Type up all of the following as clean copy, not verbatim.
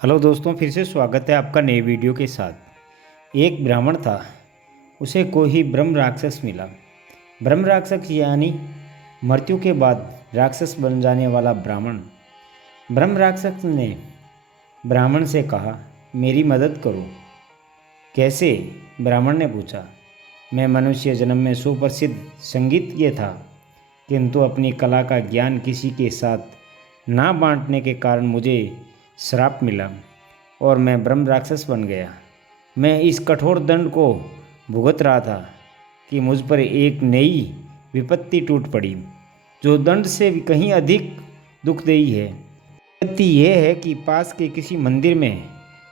Hello दोस्तों, फिर से स्वागत है आपका नए वीडियो के साथ। एक ब्राह्मण था, उसे कोई ब्रह्म राक्षस मिला। ब्रह्म राक्षस यानी मृत्यु के बाद राक्षस बन जाने वाला ब्राह्मण। ब्रह्म राक्षस ने ब्राह्मण से कहा, मेरी मदद करो। कैसे? ब्राह्मण ने पूछा। मैं मनुष्य जन्म में सुप्रसिद्ध संगीतज्ञ था, किंतु अपनी कला का ज्ञान किसी के साथ ना बांटने के कारण मुझे श्राप मिला और मैं ब्रह्म राक्षस बन गया। मैं इस कठोर दंड को भुगत रहा था कि मुझ पर एक नई विपत्ति टूट पड़ी, जो दंड से भी कहीं अधिक दुखदायी है। विपत्ति यह है कि पास के किसी मंदिर में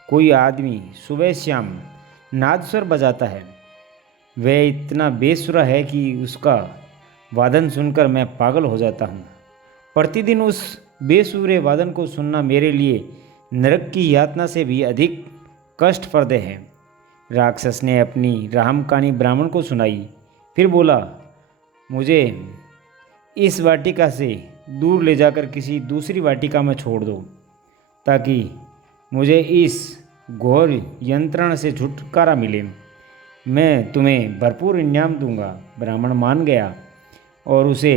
कोई आदमी सुबह शाम नादस्वर बजाता है। वह इतना बेसुरा है कि उसका वादन सुनकर मैं पागल हो जाता हूँ। प्रतिदिन उस बेसुरे वादन को सुनना मेरे लिए नरक की यातना से भी अधिक कष्टप्रद है। राक्षस ने अपनी राम कहानी ब्राह्मण को सुनाई, फिर बोला, मुझे इस वाटिका से दूर ले जाकर किसी दूसरी वाटिका में छोड़ दो, ताकि मुझे इस घोर यंत्रणा से छुटकारा मिले। मैं तुम्हें भरपूर इनाम दूंगा। ब्राह्मण मान गया और उसे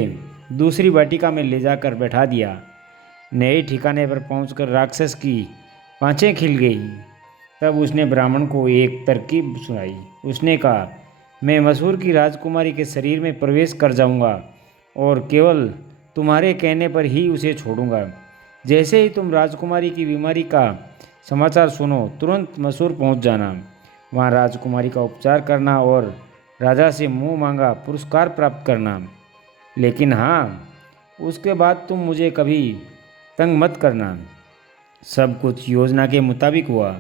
दूसरी वाटिका में ले जाकर बैठा दिया। नए ठिकाने पर पहुंचकर राक्षस की पाँचें खिल गई। तब उसने ब्राह्मण को एक तरकीब सुनाई। उसने कहा, मैं मसूर की राजकुमारी के शरीर में प्रवेश कर जाऊंगा और केवल तुम्हारे कहने पर ही उसे छोड़ूंगा। जैसे ही तुम राजकुमारी की बीमारी का समाचार सुनो, तुरंत मसूर पहुंच जाना। वहां राजकुमारी का उपचार करना और राजा से मुंह मांगा पुरस्कार प्राप्त करना। लेकिन हाँ, उसके बाद तुम मुझे कभी तंग मत करना। सब कुछ योजना के मुताबिक हुआ।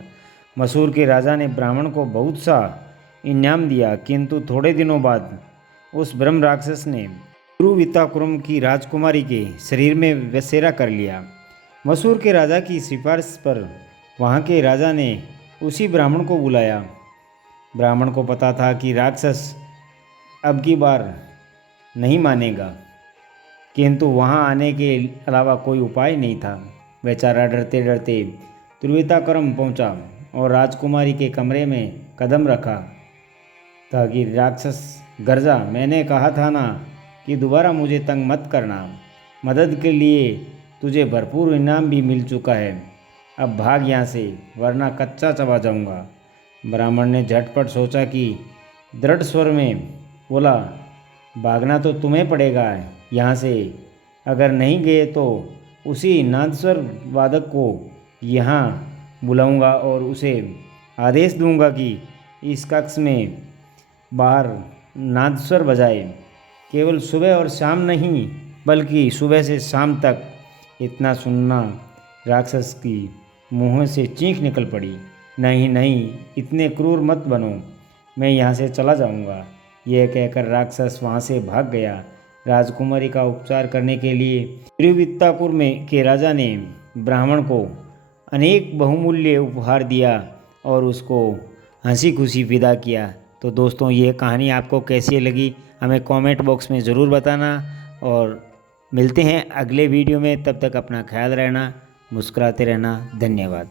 मसूर के राजा ने ब्राह्मण को बहुत सा इनाम दिया, किंतु थोड़े दिनों बाद उस ब्रह्म राक्षस ने कुरुविताकुरम की राजकुमारी के शरीर में बसेरा कर लिया। मसूर के राजा की सिफारिश पर वहाँ के राजा ने उसी ब्राह्मण को बुलाया। ब्राह्मण को पता था कि राक्षस अब की बार नहीं मानेगा, किंतु वहाँ आने के अलावा कोई उपाय नहीं था। बेचारा डरते डरते त्रिविताकरम पहुँचा और राजकुमारी के कमरे में कदम रखा ताकि राक्षस गरजा, मैंने कहा था ना कि दोबारा मुझे तंग मत करना। मदद के लिए तुझे भरपूर इनाम भी मिल चुका है। अब भाग यहाँ से, वरना कच्चा चबा जाऊँगा। ब्राह्मण ने झटपट सोचा कि दृढ़ स्वर में बोला, भागना तो तुम्हें पड़ेगा यहाँ से। अगर नहीं गए तो उसी नादस्वर वादक को यहाँ बुलाऊंगा और उसे आदेश दूंगा कि इस कक्ष में बाहर नादस्वर बजाए। केवल सुबह और शाम नहीं, बल्कि सुबह से शाम तक। इतना सुनना राक्षस की मुँह से चीख निकल पड़ी। नहीं नहीं, इतने क्रूर मत बनो, मैं यहाँ से चला जाऊँगा। यह कहकर राक्षस वहाँ से भाग गया। राजकुमारी का उपचार करने के लिए त्रिवितापुर में के राजा ने ब्राह्मण को अनेक बहुमूल्य उपहार दिया और उसको हंसी खुशी विदा किया। तो दोस्तों, ये कहानी आपको कैसी लगी हमें कमेंट बॉक्स में ज़रूर बताना, और मिलते हैं अगले वीडियो में। तब तक अपना ख्याल रहना, मुस्कुराते रहना। धन्यवाद।